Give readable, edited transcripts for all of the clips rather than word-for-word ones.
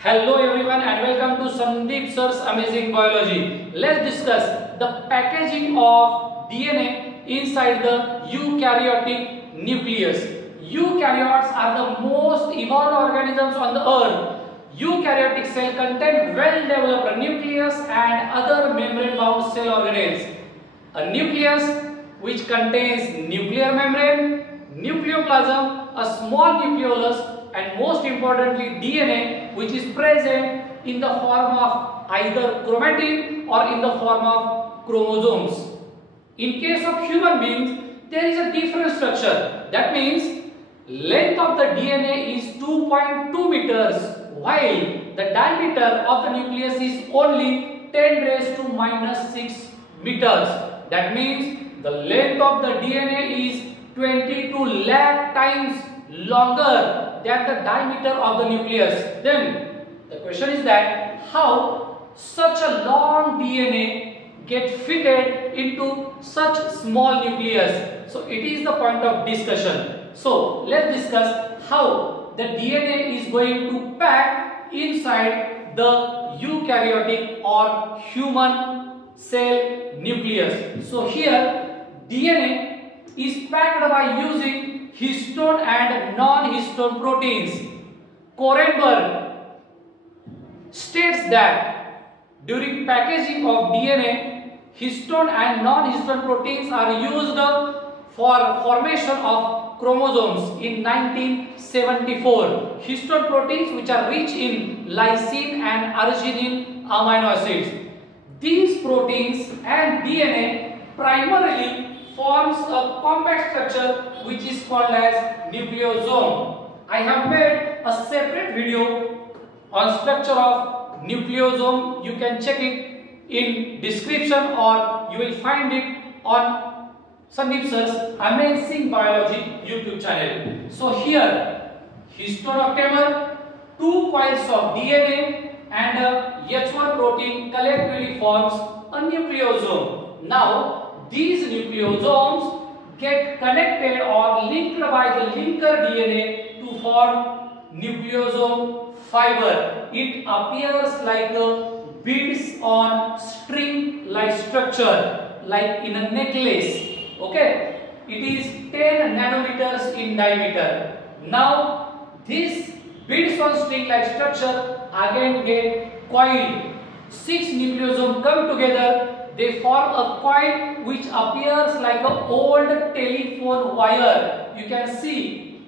Hello everyone and welcome to Sandeep Sir's Amazing Biology. Let's discuss the packaging of DNA inside the eukaryotic nucleus. Eukaryotes are the most evolved organisms on the earth. Eukaryotic cell contain well-developed nucleus and other membrane-bound cell organelles. A nucleus which contains nuclear membrane, nucleoplasm, a small nucleolus, and most importantly DNA, which is present in the form of either chromatin or in the form of chromosomes. In case of human beings, there is a different structure. That means length of the DNA is 2.2 meters while the diameter of the nucleus is only 10 raised to minus 6 meters. That means the length of the DNA is 22 lakh times longer than the diameter of the nucleus. Then the question is that how such a long DNA get fitted into such small nucleus. So it is the point of discussion. So let's discuss how the DNA is going to pack inside the eukaryotic or human cell nucleus. So here DNA is packed by using histone and non-histone proteins. Korenberg states that during packaging of DNA, histone and non-histone proteins are used for formation of chromosomes in 1974. Histone proteins which are rich in lysine and arginine amino acids. These proteins and DNA primarily forms a compact structure which is called as nucleosome. I have made a separate video on structure of nucleosome. You can check it in description or you will find it on Sandeep Sir's Amazing Biology YouTube channel. So here histone octamer, 2 coils of DNA and a H1 protein collectively forms a nucleosome. Now these nucleosomes get connected or linked by the linker DNA to form nucleosome fiber. It appears like a beads on string like structure, like in a necklace. Okay, it is 10 nanometers in diameter. Now this beads on string like structure again get coiled. 6 nucleosomes come together. They form a coil which appears like an old telephone wire. You can see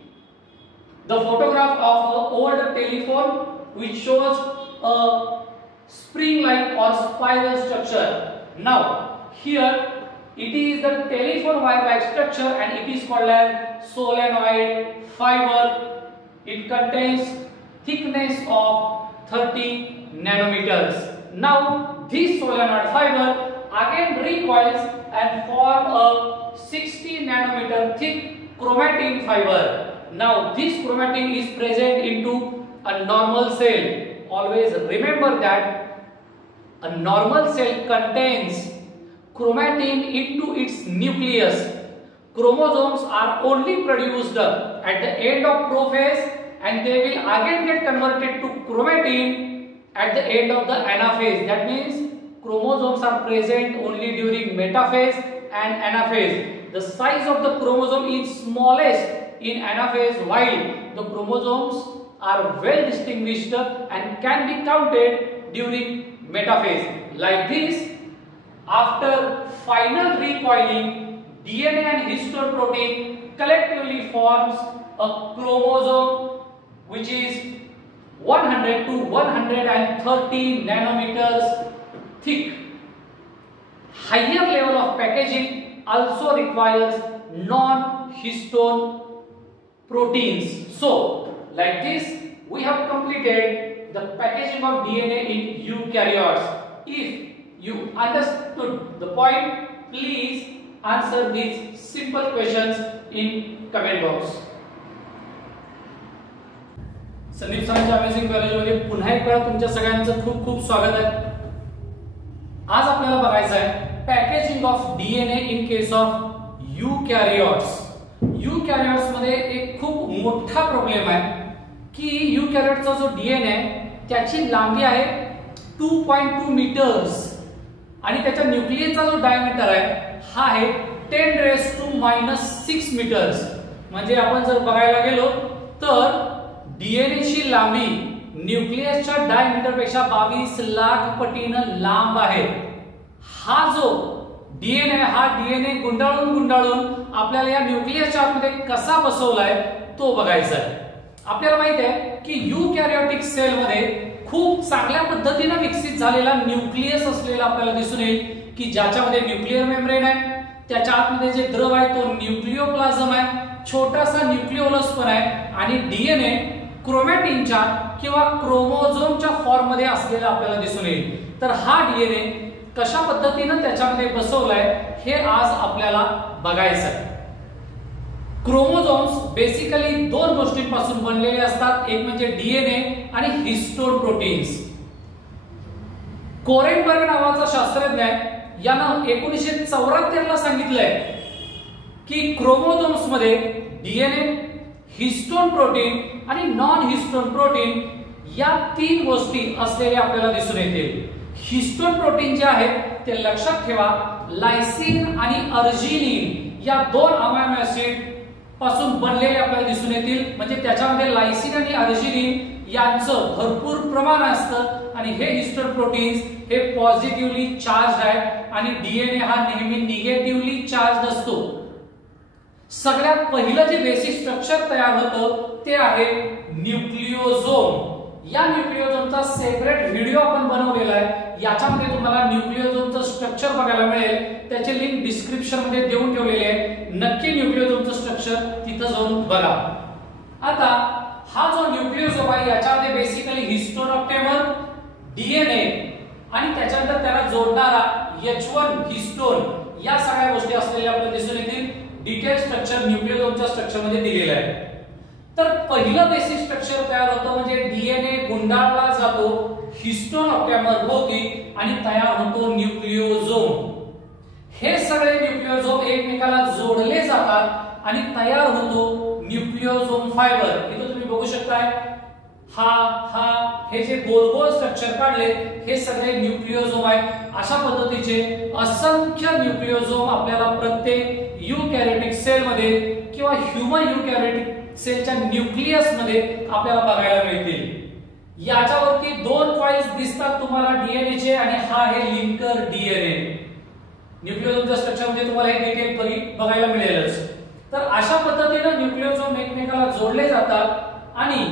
the photograph of an old telephone which shows a spring-like or spiral structure. Now here it is the telephone wire-like structure and it is called as solenoid fiber. It contains thickness of 30 nanometers. Now this solenoid fiber again recoils and form a 60 nanometer thick chromatin fiber. Now this chromatin is present into a normal cell. Always remember that a normal cell contains chromatin into its nucleus. Chromosomes are only produced at the end of prophase and they will again get converted to chromatin at the end of the anaphase. That means chromosomes are present only during metaphase and anaphase. The size of the chromosome is smallest in anaphase while the chromosomes are well distinguished and can be counted during metaphase. Like this, after final recoiling, DNA and histone protein collectively forms a chromosome which is 100 to 130 nanometers thick. Higher level of packaging also requires non-histone proteins. So, like this, we have completed the packaging of DNA in eukaryotes. If you understood the point, please answer these simple questions in comment box. Sandeep सरांच्या amazing biology मध्ये पुन्हा एक वेळा तुमच्या सगळ्यांचं खूप खूप स्वागत आहे. आज आपल्याला बघायचं आहे packaging of DNA in case of eukaryotes. Eukaryotes मध्ये एक खूप मोठा प्रॉब्लेम आहे की यूकॅरियोटचा जो डीएनए त्याची लांबी आहे 2.2 मीटर्स आणि त्याच्या न्यूक्लियसचा जो डायमीटर आहे हा आहे 10⁻⁻⁶ मीटर्स. म्हणजे आपण जर बघायला गेलो तर डीएनए ची लांबी न्यूक्लियसच्या डायमीटर पेक्षा 22 लाख पटीनं लांब आहे. हा जो डीएनए हा डीएनए गुंडाळून आपल्याला या न्यूक्लियसच्या आतमध्ये कसा बसवलाय तो बघायचा आहे. आपल्याला माहित आहे की युकॅरियोटिक सेल मध्ये खूप चांगल्या पद्धतीने विकसित झालेला न्यूक्लियस असलेला आपल्याला दिसून येईल की ज्याच्यामध्ये न्यूक्लियर मेम्ब्रेन आहे, त्याच्या आतमध्ये जे द्रव आहे तो न्यूक्लियोप्लाझम आहे, छोटासा न्यूक्लिओलस पण आहे आणि डीएनए क्रोमॅटिनच्या किंवा क्रोमोझोमच्या फॉर्म मध्ये असलेला आपल्याला दिसून येईल. तर हा डीएनए कशा पद्धतीने त्याच्यामध्ये बसवलाय हे आज आपल्याला बघायचं आहे. क्रोमोझोम्स बेसिकली दोन गोष्टींपासून बनलेले असतात, एक म्हणजे डीएनए आणि हिस्टोन प्रोटीन्स. कोरेनबर्ग नावाचा शास्त्रज्ञ आहे, यानं 1974 ला सांगितलंय की क्रोमोझोम्स मध्ये डीएनए, हिस्टोन प्रोटीन आणि नॉन हिस्टोन प्रोटीन या तीन गोष्टी असलेले आपल्याला दिसून येतील. हिस्टोन प्रोटीन जे आहे ते लक्षात ठेवा, लायसिन आणि अर्जिनिन या दोन अमायनो ऍसिड पासून बनलेले आपल्याला दिसून येतील. म्हणजे त्याच्यामध्ये लायसिन आणि अर्जिनिन यांचं भरपूर प्रमाण असतं आणि हे हिस्टोन प्रोटीन्स हे पॉझिटिव्हली चार्ज आहे आणि डीएनए हा नेहमी निगेटिव्हली चार्ज असतो. सगळ्यात पहिलं जे बेसिक स्ट्रक्चर तयार होतं ते आहे न्यूक्लिओझोम. या न्यूक्लिओझोमचा सेपरेट व्हिडिओ आपण बनवलेला आहे, याच्यामध्ये तुम्हाला न्यूक्लिओझोमचं स्ट्रक्चर बघायला मिळेल, त्याची लिंक डिस्क्रिप्शन मध्ये देऊन ठेवलेली आहे. नक्की न्यूक्लिओझोमचं स्ट्रक्चर तिथं जाऊन बघा. आता हा जो न्यूक्लिओझोम आहे याच्यामध्ये बेसिकली हिस्टोनॉप्टेमर, डीएनए आणि त्याच्यानंतर त्याला जोडणारा H1 हिस्टोन या सगळ्या गोष्टी असलेल्या आपल्याला दिसून येतील. डिटेल स्ट्रक्चर न्यूक्लिओझोमच्या स्ट्रक्चर मध्ये दिलेलं आहे. तर पहिलं बेसिक स्ट्रक्चर तयार होतं म्हणजे डीएनए गुंडाळला जातो, हिस्टोनॉप्टेमर होती आणि तयार होतो न्यूक्लिओझोम. हे सगळे न्यूक्लिओझोम एकमेकाला जोडले जातात आणि तयार होतो न्यूक्लिओझोम फायबर. इथे तुम्ही बघू शकताय हे जे गोल गोल स्ट्रक्चर काढले हे सगळे न्यूक्लिओझोम आहे. अशा पद्धतीचे असंख्य न्यूक्लिओझोम आपल्याला प्रत्येक युकॅरियोटिक सेल मध्ये किंवा ह्यूमन युकॅरियोटिक सेलच्या न्यूक्लियस मध्ये आपल्याला बघायला मिळतील. याच्यावरती दोन कॉइल्स दिसतात तुम्हाला डीएनए चे आणि हा आहे लिंकर डीएनए. न्यूक्लिओझोमच्या स्ट्रक्चर मध्ये तुम्हाला हे डिटेल बघायला मिळेलच. तर अशा पद्धतीने न्यूक्लिओझोम एकमेकाला जोडले जातात आणि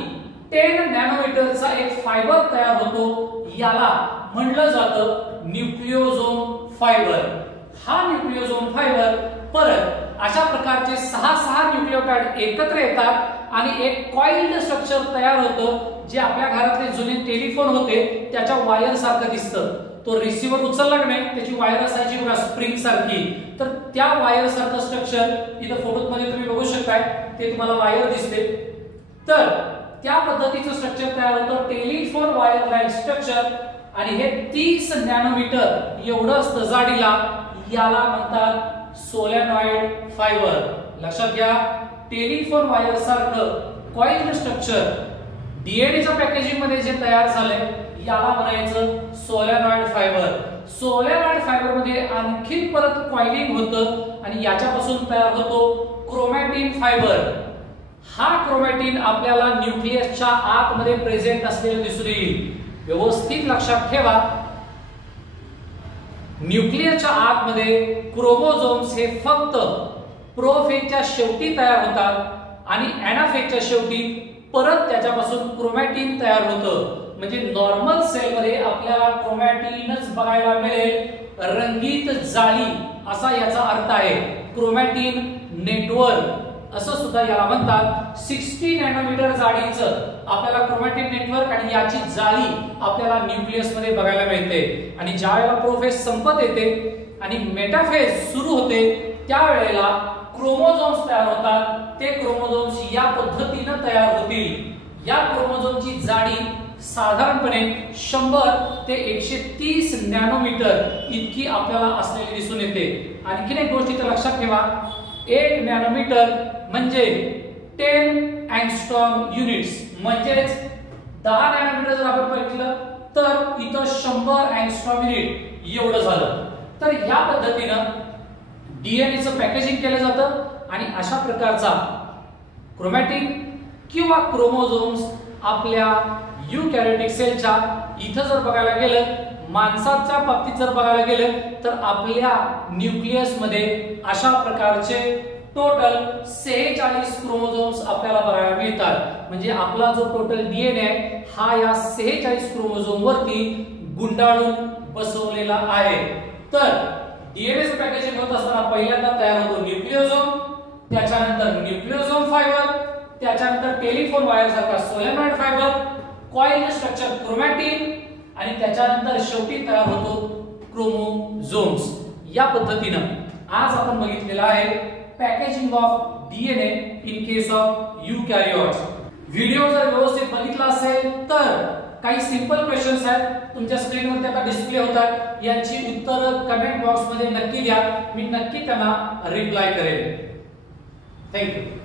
10 नॅनोमीटरचा एक फायबर तयार होतो, याला म्हणलं जातं न्यूक्लिओझोम फायबर. हा न्यूक्लिओझोम फायबर परत अशा प्रकारचे 6 न्यूक्लियोटाइड एकत्र येतात आणि एक कॉइल्ड स्ट्रक्चर तयार होतं, जे आपल्या घरातले जुने टेलिफोन होते त्याच्या वायर सारखं दिसतं. तो रिसिव्हर उचलला की नाही त्याची वायर असायची बघा स्प्रिंग सारखी, तर त्या वायर सारखं स्ट्रक्चर इथं फोटोत मध्ये तुम्ही बघू शकताय, ते तुम्हाला वायर दिसते. तर त्या पद्धतीचं स्ट्रक्चर तयार होतं टेलिफोन वायर लाईन स्ट्रक्चर आणि हे 30 नॅनोमीटर एवढं असतं जाडीला. याला म्हणतात सोलेनॉइड फायबर. लक्षात घ्या, टेलिफोन वायर सारखं कॉइल्ड स्ट्रक्चर डीएनएच्या पॅकेजिंग मध्ये जे तयार झालंय याला म्हणायचं सोलेनॉइड फायबर. सोलेनॉइड फायबर मध्ये आणखी परत कॉइलिंग होतं आणि याच्यापासून तयार होतो क्रोमॅटिन फायबर. हा क्रोमॅटिन आपल्याला न्यूक्लियसच्या आतमध्ये प्रेझेंट असलेलं दिसून येईल. व्यवस्थित लक्षात ठेवा, न्यूक्लियसच्या आतमध्ये क्रोमोझोम्स हे फक्त प्रोफेजच्या शेवटी तयार होतात आणि एनाफेजच्या शेवटी परत त्याच्यापासून क्रोमॅटिन तयार होतं. म्हणजे नॉर्मल सेल मध्ये आपल्याला क्रोमॅटिनच बघायला मिळेल, रंगीत जाळी असा याचा अर्थ आहे. क्रोमॅटिन नेटवर्क असं सुद्धा याला म्हणतात. 60 नॅनोमीटर जाडीचं आपल्याला क्रोमॅटिन नेटवर्क आणि याची जाळी आपल्याला न्यूक्लियस मध्ये बघायला मिळते. आणि ज्या वेळेला प्रोफेज संपत येते आणि मेटाफेज सुरू होते त्यावेळेला क्रोमोझोम्स तयार होतात. ते क्रोमोझोम्स या पद्धतीने तयार होतील. या क्रोमोझोमची जाडी साधारणपणे 100 ते 130 नॅनोमीटर इतकी आपल्याला असलेली दिसून येते. आणखीन एक गोष्ट इथे लक्षात ठेवा, 1 नॅनोमीटर म्हणजे 10 अँगस्ट्रॉम युनिट्स. म्हणजेच 10 नॅनोमीटर जर आपण इथं 100 अँगस्ट्रॉम युनिट एवढं झालं. तर ह्या पद्धतीनं डीएनएचं पॅकेजिंग केलं जातं आणि अशा प्रकारचा क्रोमॅटिन किंवा क्रोमोझोम्स आपल्या युकॅरियोटिक सेलच्या इथं जर बघायला गेलं, माणसाच्या बाबतीत जर बघायला गेलं तर आपल्या न्यूक्लियस मध्ये अशा प्रकारचे टोटल 46 क्रोमोझोम्स आपल्याला बघायला मिळतात. म्हणजे आपला जो टोटल डीएनए आहे हा या 46 क्रोमोझोम वरती गुंडाळून बसवलेला आहे. तर डीएनएचं पॅकेजिंग होत असताना पहिल्यांदा तयार होतो न्यूक्लियोझोम, त्याच्यानंतर न्यूक्लियोझोम फायबर, त्याच्यानंतर टेलिफोन वायर सारखा solenoid fibre, coil structure chromatin आणि त्याच्यानंतर शेवटी तयार होतो क्रोमोझोम्स. या पद्धतीनं आज आपण बघितलेलं आहे packaging of DNA in case of eukaryotes. Video जर व्यवस्थित बघितला असेल तर काही सिंपल क्वेश्चन्स आहेत तुमच्या स्क्रीनवरती आता डिस्प्ले होतात, यांची उत्तर कमेंट बॉक्स मध्ये नक्की द्या, मी नक्की त्यांना रिप्लाय करेन. थँक्यू.